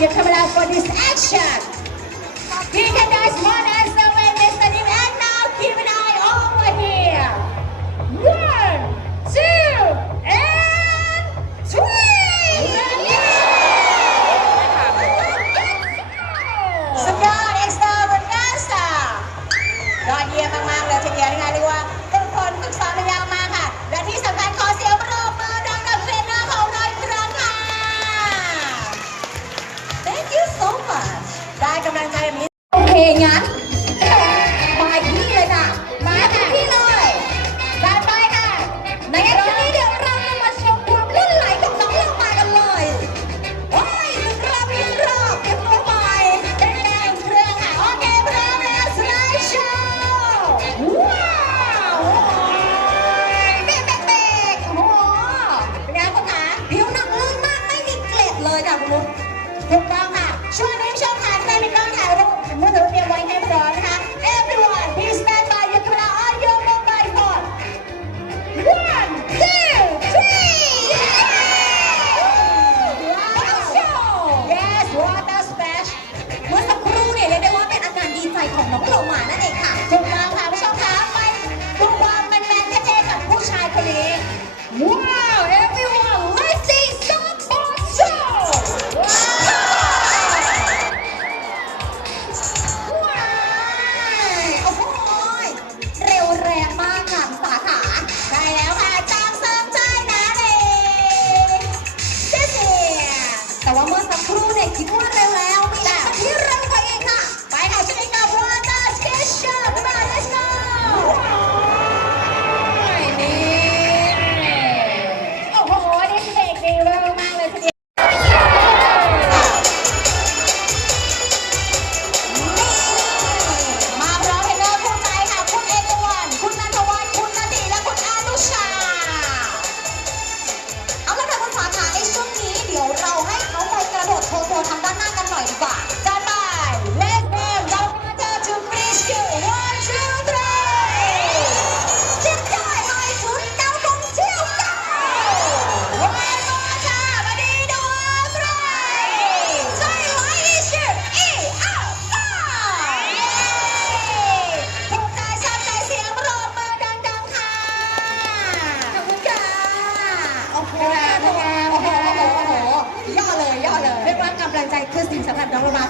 You're coming out for this action.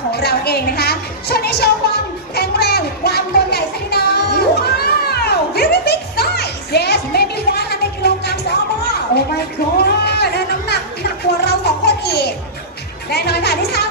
ของเราเองนะคะชวนในโชว์ความแข็งแรงความตัวใหญ่สักนิดหว้าว very big size yes maybe 100 kilograms or more โอ้ my god และน้ำหนักหนักกว่าเราสองคนอีกแน่นอนค่ะที่ทรา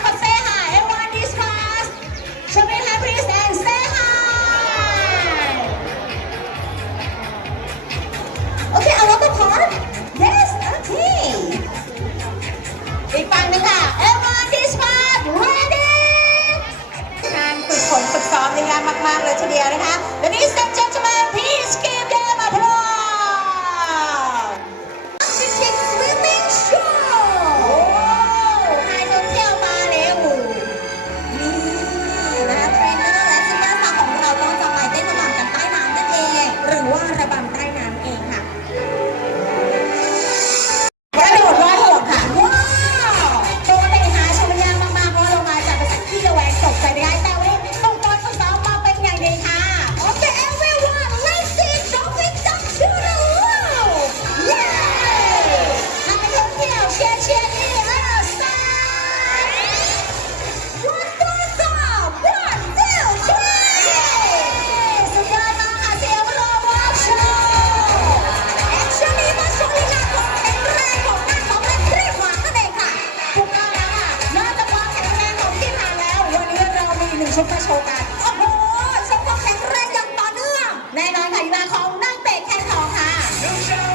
มาของนักเตะแค่ทองค่ะ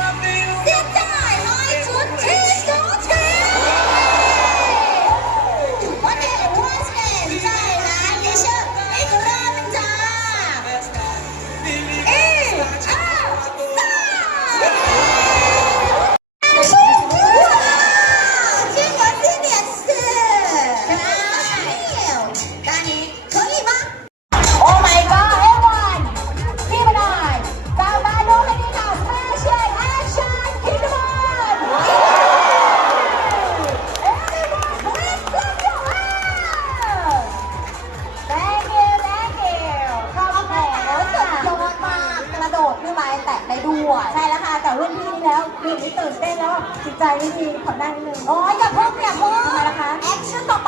ใจไม่ดีขอได้นิดนึงโอ้ยอย่าพึ่งอย่าพึ่งนะคะ แอคชั่นต่อไป